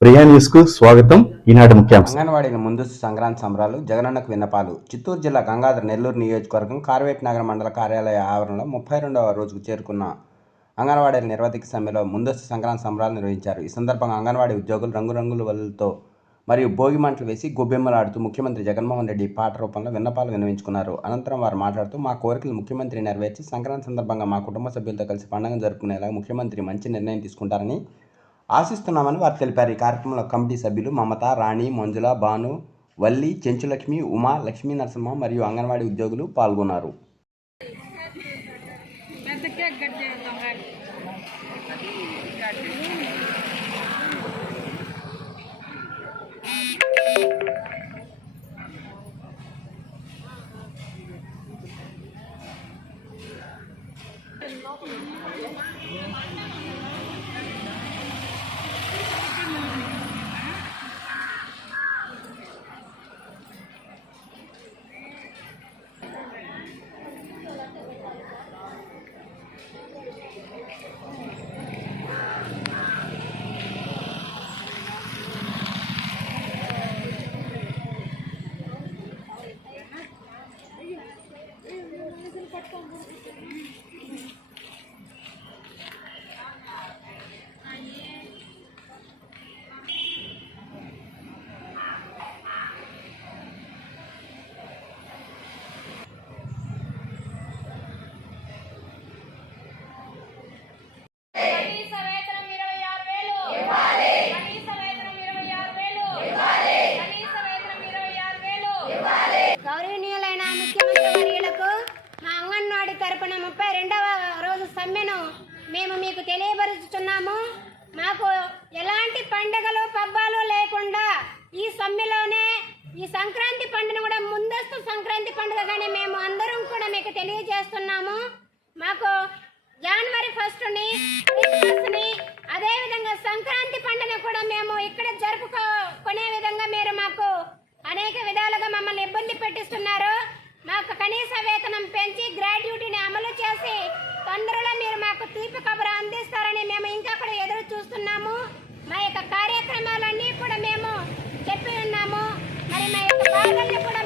ప్రియా న్యూస్కు స్వాగతం. ఈనాటి ముఖ్యాంశం. అంగన్వాడీల ముందస్తు సంక్రాంతి సంబరాలు జగనన్నకు విన్నపాలు. చిత్తూరు జిల్లా గంగాధర నెల్లూరు నియోజకవర్గం కార్వేట్ నగర మండల కార్యాలయ ఆవరణలో ముప్పై రెండవ రోజుకు చేరుకున్న అంగన్వాడీల నిర్వాతిక సమ్మెలో ముందస్తు సంక్రాంతి సంబరాలు నిర్వహించారు. ఈ సందర్భంగా అంగన్వాడీ ఉద్యోగులు రంగురంగుల వలలతో మరియు భోగి మంటలు వేసి గొబ్బెమ్మలాడుతూ ముఖ్యమంత్రి జగన్మోహన్ రెడ్డి పాట రూపంలో విన్నపాలు విన్నవించుకున్నారు అనంతరం వారు మాట్లాడుతూ మా కోరికలు ముఖ్యమంత్రి నెరవేర్చి సంక్రాంతి సందర్భంగా మా కుటుంబ సభ్యులతో కలిసి పండుగ జరుపుకునేలా ముఖ్యమంత్రి మంచి నిర్ణయం తీసుకుంటారని ఆశిస్తున్నామని వారు తెలిపారు ఈ కార్యక్రమంలో కమిటీ సభ్యులు మమత రాణి మంజుల భాను వల్లి చెంచులక్ష్మి ఉమా లక్ష్మీ నరసింహ మరియు అంగన్వాడీ ఉద్యోగులు పాల్గొన్నారు Thank you. なるほど。ముప్పై రెండవ రోజు సమ్మెను మేము మీకు తెలియపరుచుతున్నాము మాకు ఎలాంటి పండుగలు పబ్బాలు లేకుండా ఈ సమ్మెలోనే ఈ సంక్రాంతి పండుగను కూడా ముందస్తు సంక్రాంతి పండుగగానే మేము అందరం కూడా మీకు తెలియజేస్తున్నాము. మాకు జనవరి ఫస్ట్ని క్రిస్మస్ని అదేవిధంగా సంక్రాంతి పండుగ కూడా మేము ఇక్కడ జరుపుకో తీపి కబురు అందిస్తారని మేము ఇంకా కూడా ఎదురు చూస్తున్నాము. మా యొక్క కార్యక్రమాలన్నీ కూడా మేము చెప్పి ఉన్నాము. మరి మా యొక్క బాధల్ని కూడా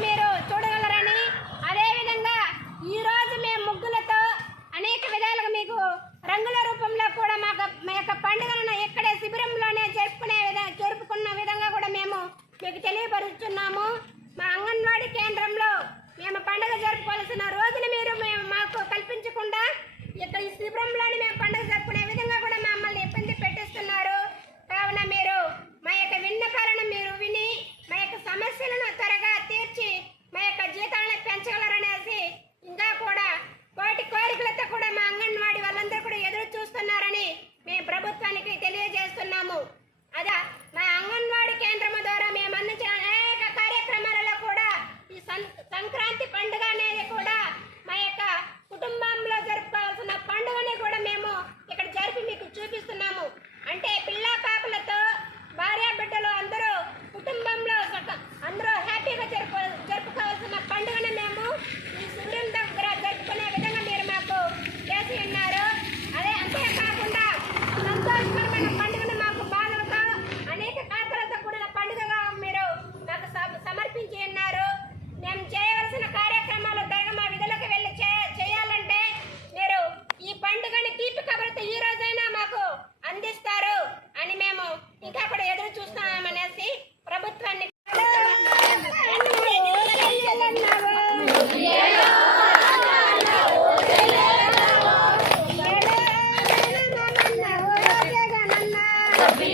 Be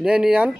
నేను ఈ అన్-